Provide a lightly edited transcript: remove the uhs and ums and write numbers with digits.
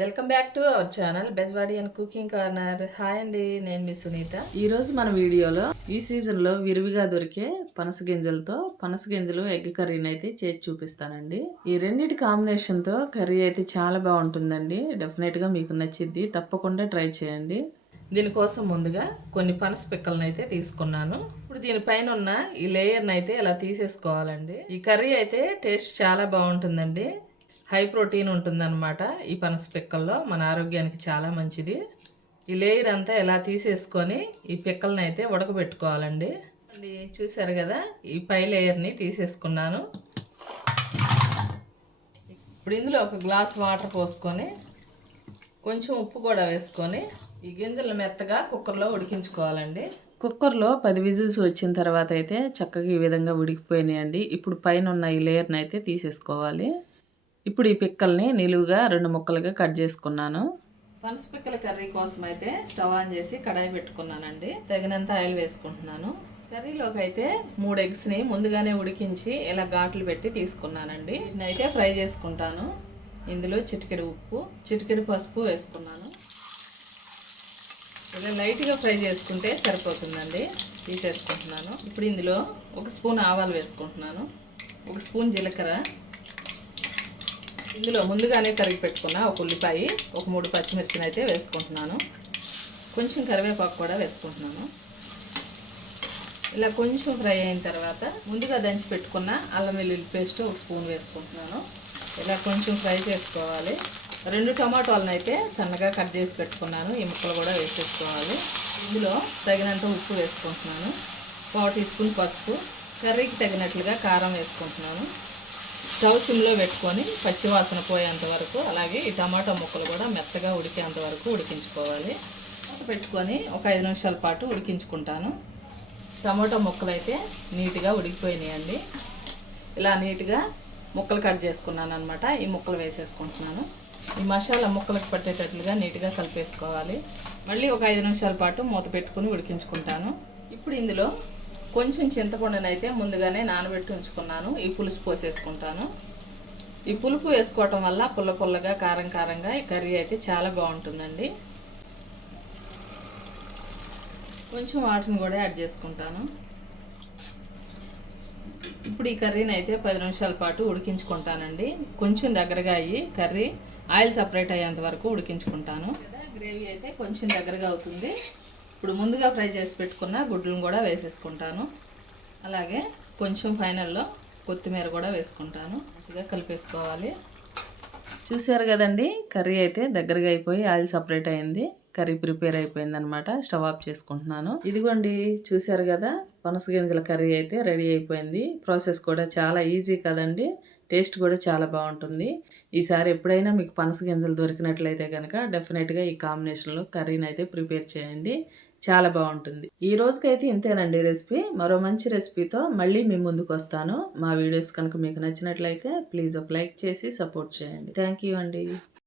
Welcome back to our channel Bezwadi and cooking corner. Hi అండి, నేను మీ సునీత. ఈరోజు మన వీడియోలో ఈ సీజన్లో విరివిగా దొరికే పనస గింజలతో పనస గింజలు ఎగ్ కర్రీని అయితే చేసి చూపిస్తానండి. ఈ రెండింటి కాంబినేషన్తో కర్రీ అయితే చాలా బాగుంటుందండి. డెఫినెట్గా మీకు నచ్చిద్ది, తప్పకుండా ట్రై చేయండి. దీనికోసం ముందుగా కొన్ని పనస పిక్కలను అయితే తీసుకున్నాను. ఇప్పుడు దీనిపైన ఉన్న ఈ లేయర్ని అయితే ఇలా తీసేసుకోవాలండి. ఈ కర్రీ అయితే టేస్ట్ చాలా బాగుంటుందండి. హై ప్రోటీన్ ఉంటుందన్నమాట ఈ పనస పిక్కల్లో, మన ఆరోగ్యానికి చాలా మంచిది. ఈ లేయర్ అంతా ఇలా తీసేసుకొని ఈ పిక్కలను అయితే ఉడకబెట్టుకోవాలండి. చూసారు కదా, ఈ పై లేయర్ని తీసేసుకున్నాను. ఇప్పుడు ఇందులో ఒక గ్లాస్ వాటర్ పోసుకొని కొంచెం ఉప్పు కూడా వేసుకొని ఈ గింజలు మెత్తగా కుక్కర్లో ఉడికించుకోవాలండి. కుక్కర్లో 10 విజిల్స్ వచ్చిన తర్వాత అయితే చక్కగా ఈ విధంగా ఉడికిపోయినాయండి. ఇప్పుడు పైన ఉన్న ఈ లేయర్ని అయితే తీసేసుకోవాలి. ఇప్పుడు ఈ పిక్కల్ని నిలువుగా 2 ముక్కలుగా కట్ చేసుకున్నాను. పనస పిక్కల కర్రీ కోసం అయితే స్టవ్ ఆన్ చేసి కడాయి పెట్టుకున్నానండి. తగినంత ఆయిల్ వేసుకుంటున్నాను. కర్రీలోకి అయితే 3 ఎగ్స్ని ముందుగానే ఉడికించి ఇలా ఘాట్లు పెట్టి తీసుకున్నానండి. వీటిని అయితే ఫ్రై చేసుకుంటాను. ఇందులో చిటికెడు ఉప్పు, చిటికెడు పసుపు వేసుకున్నాను. ఇలా లైట్గా ఫ్రై చేసుకుంటే సరిపోతుందండి. తీసేసుకుంటున్నాను. ఇప్పుడు ఇందులో 1 స్పూన్ ఆవాలు వేసుకుంటున్నాను, 1 స్పూన్ జీలకర్ర, ఇందులో ముందుగానే తరిగి పెట్టుకున్న ఒక ఉల్లిపాయ, ఒక 3 పచ్చిమిర్చిని అయితే వేసుకుంటున్నాను. కొంచెం కరివేపాకు కూడా వేసుకుంటున్నాను. ఇలా కొంచెం ఫ్రై అయిన తర్వాత ముందుగా దంచి పెట్టుకున్న అల్లం వెల్లుల్లి పేస్ట్ 1 స్పూన్ వేసుకుంటున్నాను. ఇలా కొంచెం ఫ్రై చేసుకోవాలి. 2 టమాటాలను అయితే సన్నగా కట్ చేసి పెట్టుకున్నాను. ఈ ముక్కలు కూడా వేసేసుకోవాలి. ఇందులో తగినంత ఉప్పు వేసుకుంటున్నాను, 1 టీ స్పూన్ పసుపు, కర్రీకి తగినట్లుగా కారం వేసుకుంటున్నాను. స్టవ్ సిమ్లో పెట్టుకొని పచ్చివాసన పోయేంత వరకు, అలాగే ఈ టమాటా ముక్కలు కూడా మెత్తగా ఉడికేంత వరకు ఉడికించుకోవాలి. పెట్టుకొని ఒక 5 నిమిషాల పాటు ఉడికించుకుంటాను. టమాటా ముక్కలు అయితే నీట్గా ఉడికిపోయినాయండి. ఇలా నీట్గా ముక్కలు కట్ చేసుకున్నాను అనమాట. ఈ ముక్కలు వేసేసుకుంటున్నాను. ఈ మసాలా ముక్కలకు పట్టేటట్లుగా నీట్గా కలిపేసుకోవాలి. మళ్ళీ ఒక 5 నిమిషాల పాటు మూత పెట్టుకుని ఉడికించుకుంటాను. ఇప్పుడు ఇందులో కొంచెం చింతపండుని అయితే ముందుగానే నానబెట్టి ఉంచుకున్నాను. ఈ పులుసు పోసేసుకుంటాను. ఈ పులుపు వేసుకోవటం వల్ల పుల్ల పుల్లగా, కారం కారంగా ఈ కర్రీ అయితే చాలా బాగుంటుందండి. కొంచెం వాటర్ని కూడా యాడ్ చేసుకుంటాను. ఇప్పుడు ఈ కర్రీని అయితే 10 నిమిషాల పాటు ఉడికించుకుంటానండి. కొంచెం దగ్గరగా అయ్యి కర్రీ ఆయిల్ సపరేట్ అయ్యేంత వరకు ఉడికించుకుంటాను. గ్రేవీ అయితే కొంచెం దగ్గరగా అవుతుంది. ఇప్పుడు ముందుగా ఫ్రై చేసి పెట్టుకున్న గుడ్లను కూడా వేసేసుకుంటాను. అలాగే కొంచెం ఫైనల్లో కొత్తిమీర కూడా వేసుకుంటాను. మంచిగా కలిపేసుకోవాలి. చూసారు కదండి, కర్రీ అయితే దగ్గరగా అయిపోయి ఆయిల్ సపరేట్ అయింది. కర్రీ ప్రిపేర్ అయిపోయింది అనమాట. స్టవ్ ఆఫ్ చేసుకుంటున్నాను. ఇదిగోండి, చూసారు కదా, పనస గింజల కర్రీ అయితే రెడీ అయిపోయింది. ప్రాసెస్ కూడా చాలా ఈజీ కదండి. టేస్ట్ కూడా చాలా బాగుంటుంది. ఈసారి ఎప్పుడైనా మీకు పనస గింజలు దొరికినట్లయితే కనుక డెఫినెట్గా ఈ కాంబినేషన్లో కర్రీని అయితే ప్రిపేర్ చేయండి. చాలా బాగుంటుంది. ఈ రోజుకైతే ఇంతేనండి రెసిపీ. మరో మంచి రెసిపీతో మళ్ళీ మీ ముందుకు వస్తాను. మా వీడియోస్ కనుక మీకు నచ్చినట్లయితే ప్లీజ్ ఒక లైక్ చేసి సపోర్ట్ చేయండి. థ్యాంక్ యూ అండి.